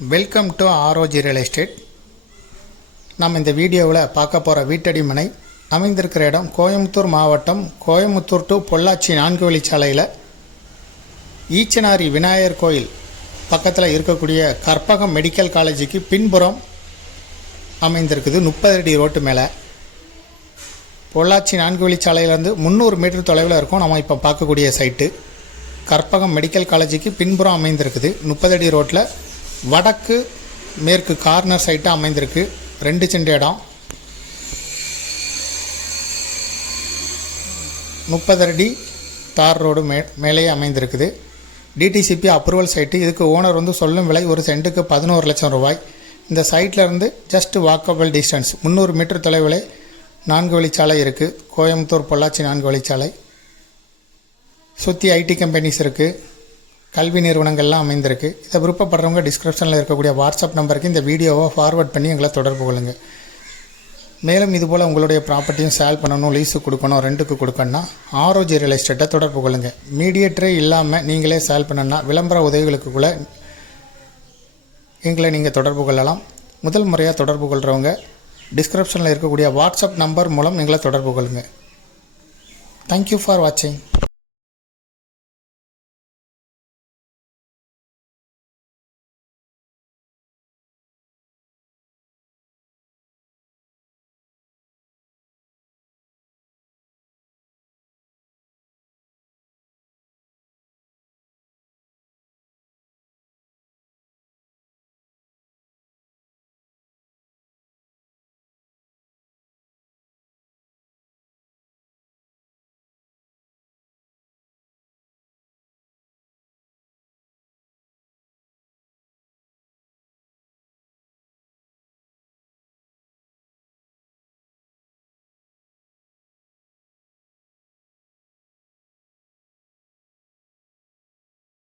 Welcome to ROG real estate. நம்ம இந்த வீடியோவில் பார்க்க போகிற வீட்டடி மனை அமைந்திருக்கிற இடம் கோயம்புத்தூர் மாவட்டம், கோயம்புத்தூர் டு பொள்ளாச்சி 4 வழிச்சாலையில் ஈச்சனாரி விநாயகர் கோயில் பக்கத்தில் இருக்கக்கூடிய கற்பகம் மெடிக்கல் காலேஜுக்கு பின்புறம் அமைந்திருக்குது. 30 அடி ரோட்டு மேலே பொள்ளாச்சி 4 வழிச்சாலையிலேருந்து 300 மீட்டர் தொலைவில் இருக்கும். நம்ம இப்போ பார்க்கக்கூடிய சைட்டு கற்பகம் மெடிக்கல் காலேஜுக்கு பின்புறம் அமைந்திருக்குது. 30 அடி ரோட்டில் வடக்கு மேற்கு கார்னர் சைட்டாக அமைந்திருக்கு. 2 சென்ட் இடம், 30 அடி தார் ரோடு மேலேயே அமைந்திருக்குது. DTCP approval site. இதுக்கு ஓனர் சொல்லும் விலை ஒரு சென்ட்டுக்கு 11 லட்சம் ரூபாய். இந்த சைட்லேருந்து ஜஸ்ட் வாக்கபிள் டிஸ்டன்ஸ் 300 மீட்டர் தொலைவில் 4 வழிச்சாலை இருக்குது. கோயம்புத்தூர் பொள்ளாச்சி 4 வழிச்சாலை. சுற்றி ஐடி கம்பெனிஸ் இருக்குது, கல்வி நிறுவனங்கள்லாம் அமைந்திருக்கு. இதை விருப்பப்படுறவங்க டிஸ்கிரிப்ஷனில் இருக்கக்கூடிய வாட்ஸ்அப் நம்பருக்கு இந்த வீடியோவை ஃபார்வர்ட் பண்ணி எங்களை தொடர்பு கொள்ளுங்கள். மேலும் இதுபோல் உங்களுடைய ப்ராப்பர்ட்டியும் சேல் பண்ணணும், லீஸுக்கு கொடுக்கணும், ரெண்டுக்கு கொடுக்கணும்னா ஆர்ஓஜி ரியல் எஸ்டேட்டை தொடர்பு கொள்ளுங்கள். மீடியேட்டரே இல்லாமல் நீங்களே சேல் பண்ணணும்னா விளம்பர உதவிகளுக்கு கூட எங்களை நீங்கள் தொடர்பு கொள்ளலாம். முதல் முறையாக தொடர்பு கொள்கிறவங்க டிஸ்கிரிப்ஷனில் இருக்கக்கூடிய வாட்ஸ்அப் நம்பர் மூலம் எங்களை தொடர்பு கொள்ளுங்கள். தேங்க்யூ ஃபார் வாட்சிங்.